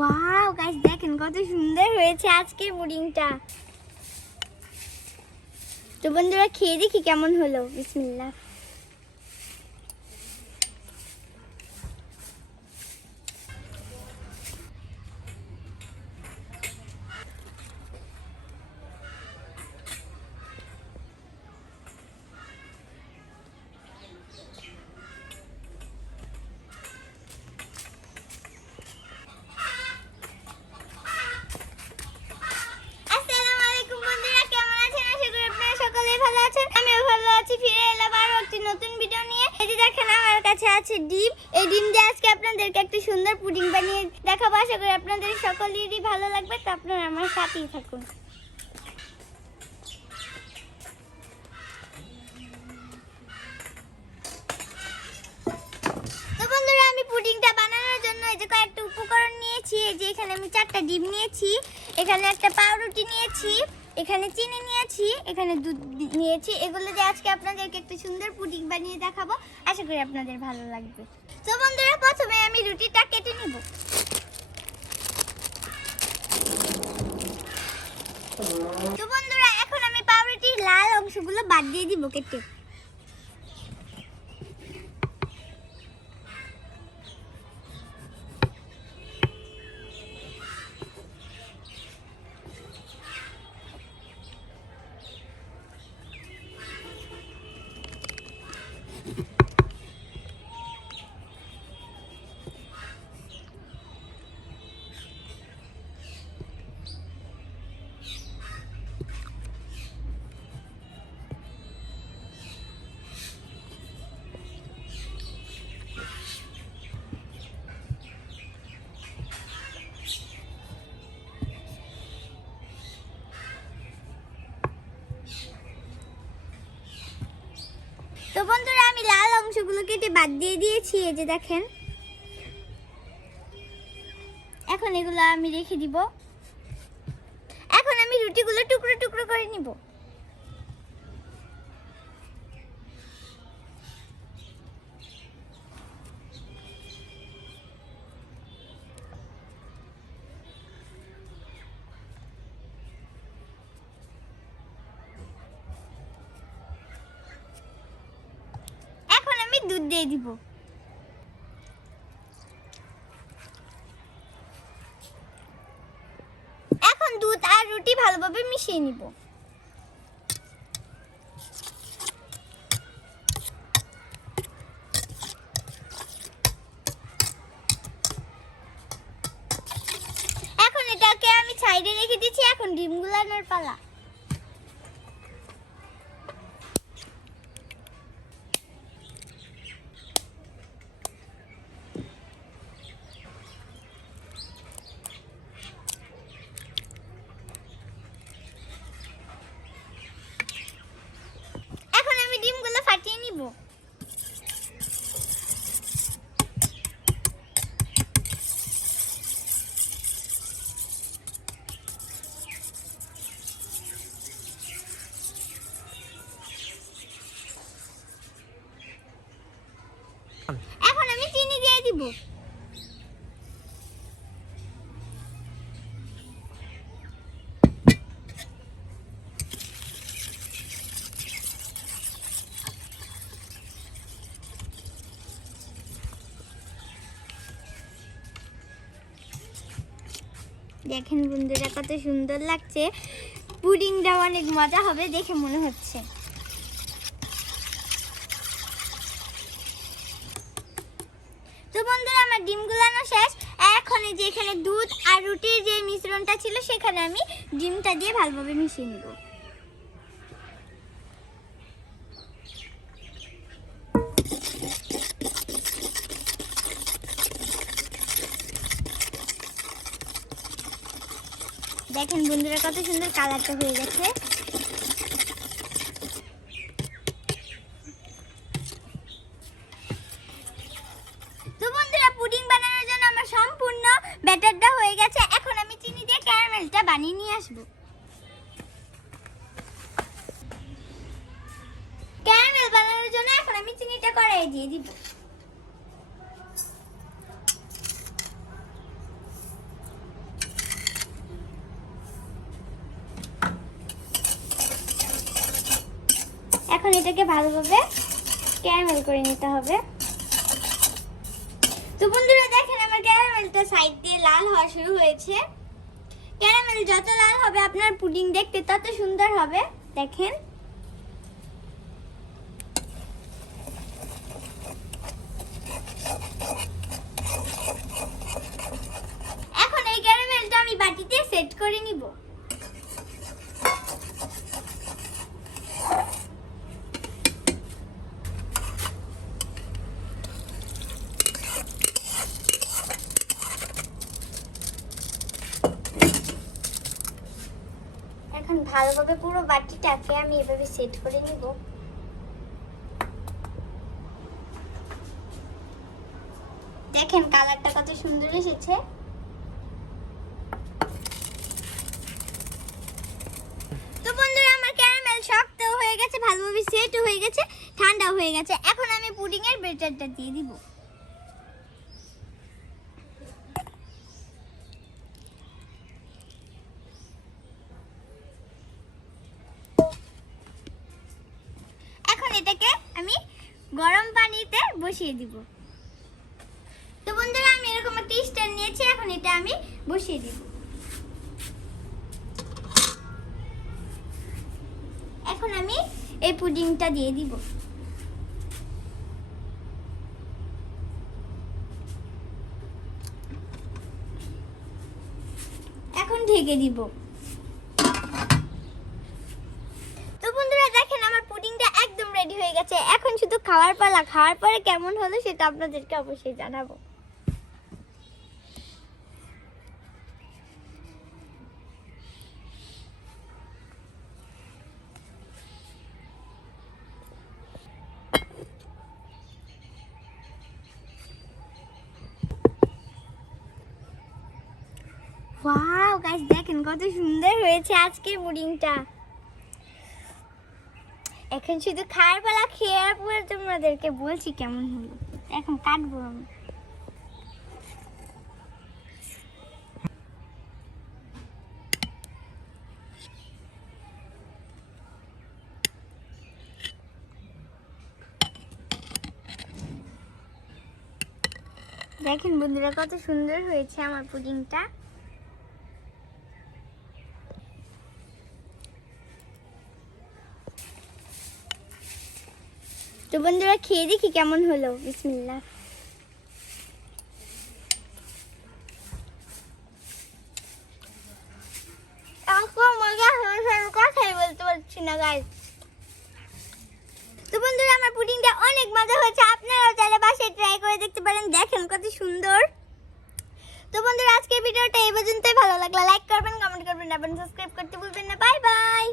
Wow guys দেখেন কত সুন্দর হয়েছে আজকের পুডিংটা। তো বন্ধুরা, খেয়ে দেখি কেমন হলো। বিসমিল্লাহ আসসালামু আলাইকুম বন্ধুরা কেমন আছেন আশা করি আপনারা সকলেই ভালো আছেন আমিও ভালো আছি ফিরে এলাম আরও একটি নতুন ভিডিও নিয়ে এই যে দেখেন আমার কাছে আছে ডিম। এই ডিম দিয়ে আজকে আপনাদেরকে একটি সুন্দর পুডিং বানিয়ে দেখাবো। আশা করি আপনাদের সকলেরই ভালো লাগবে। তো আপনারা আমার সাথেই থাকুন। উপকরণ নিয়েছি। এই যে এখানে আমি চারটা ডিম নিয়েছি। এখানে একটা পাউরুটি নিয়েছি। এখানে চিনি নিয়েছি, এখানে দুধ নিয়েছি, এগুলো দিয়ে আজকে আপনাদেরকে একটু সুন্দর পুডিং বানিয়ে দেখাবো। আশা করি আপনাদের ভালো লাগবে। তো বন্ধুরা, প্রথমে আমি রুটিটা কেটে নিব। তো বন্ধুরা, এখন আমি পাউরুটির লাল অংশগুলো বাদ দিয়ে দিব কেটে। বন্ধুরা, আমি লাল অংশগুলো কেটে বাদ দিয়ে দিয়েছি, এই যে দেখেন। এখন এগুলো আমি রেখে দিব এখন আমি রুটিগুলো টুকরো টুকরো করে নিব এখন আমি দুধ দিয়ে দিব। এখন দুধ আর রুটি ভালোভাবে মিশিয়ে নিব। এখন এটাকে আমি সাইডে রেখে দিচ্ছি, এখন ডিম গুলানোর পালা এখন আমি ডিমগুলো ফাটিয়ে নিব এখন আমি চিনি দিয়ে দিব। দেখেন বন্ধুরা, কত সুন্দর লাগছে। পুডিংটা অনেক মজা হবে দেখে মনে হচ্ছে। বন্ধুরা, আমার ডিম গুলানো শেষ। এখন এই যে এখানে দুধ আর রুটির যে মিশ্রণটা ছিল, সেখানে আমি ডিমটা দিয়ে ভালোভাবে মিশিয়ে নেব। দেখেন বন্ধুরা, কত সুন্দর কালারটা হয়ে গেছে। ব্যাটারটা হয়ে গেছে, এখন আমি চিনি দিয়ে ক্যারামেলটা বানিয়ে নিয়ে আসব। ক্যারামেল বানানোর জন্য এখন আমি চিনিটা কড়াইয়ে দিয়ে দিব। এটাকে ভালোভাবে ক্যারামেল করে নিতে হবে। তো বন্ধুরা দেখ ক্যারামেলটা সাইড দিয়ে লাল হওয়া শুরু হয়েছে। ক্যারামেল যত লাল হবে, আপনার পুডিং দেখতে তত সুন্দর হবে। দেখেন এখন এই ক্যারামেলটা আমি বাটিতে সেট করে নিব এখন ভালোভাবে পুরো বাটিটাকে আমি এভাবে সেট করে নিব। দেখেন কালারটা কত সুন্দর এসেছে। তো বন্ধুরা, আমার ক্যারামেল শক্ত হয়ে গেছে, ভালোভাবে সেট হয়ে গেছে ঠান্ডা হয়ে গেছে। এখন আমি পুডিং এর বেটারটা দিয়ে দিব। গরম পানিতে বসিয়ে দিব। তো বন্ধুরা, আমি এরকম একটা স্ট্যান্ড নিয়েছি, এখন এটা আমি বসিয়ে দিব। এখন আমি এই পুডিংটা দিয়ে দিব। এখন ঢেকে দিব তো বন্ধুরা দেখেন আমার পুডিংটা একদম রেডি হয়ে গেছে এখন শুধু খাওয়ার পালা, খাওয়ার পরে কেমন হলো সেটা আপনাদেরকে অবশ্যই জানাব। ওয়াও দেখেন কত সুন্দর হয়েছে আজকের পুডিংটা। এখন শুধু খাওয়ার পালা খেয়ে পরে তোমাদেরকে বলছি কেমন হলো। এখন কাটবো আমি। দেখেন বন্ধুরা কত সুন্দর হয়েছে আমার পুডিংটা। তো বন্ধুরা খেয়ে দেখি কেমন হলো। হয়েছে কথাই বলতে পারছি না তো বন্ধুরা, আমার অনেক মজা হয়েছে। আপনারাও ট্রাই করে দেখতে পারেন। দেখেন কত সুন্দর। তো বন্ধুরা ভিডিওটা পর্যন্তই। ভালো লাগলে লাইক করবেন কমেন্ট করবেন সাবস্ক্রাইব করতে ভুলবেন না। Bye bye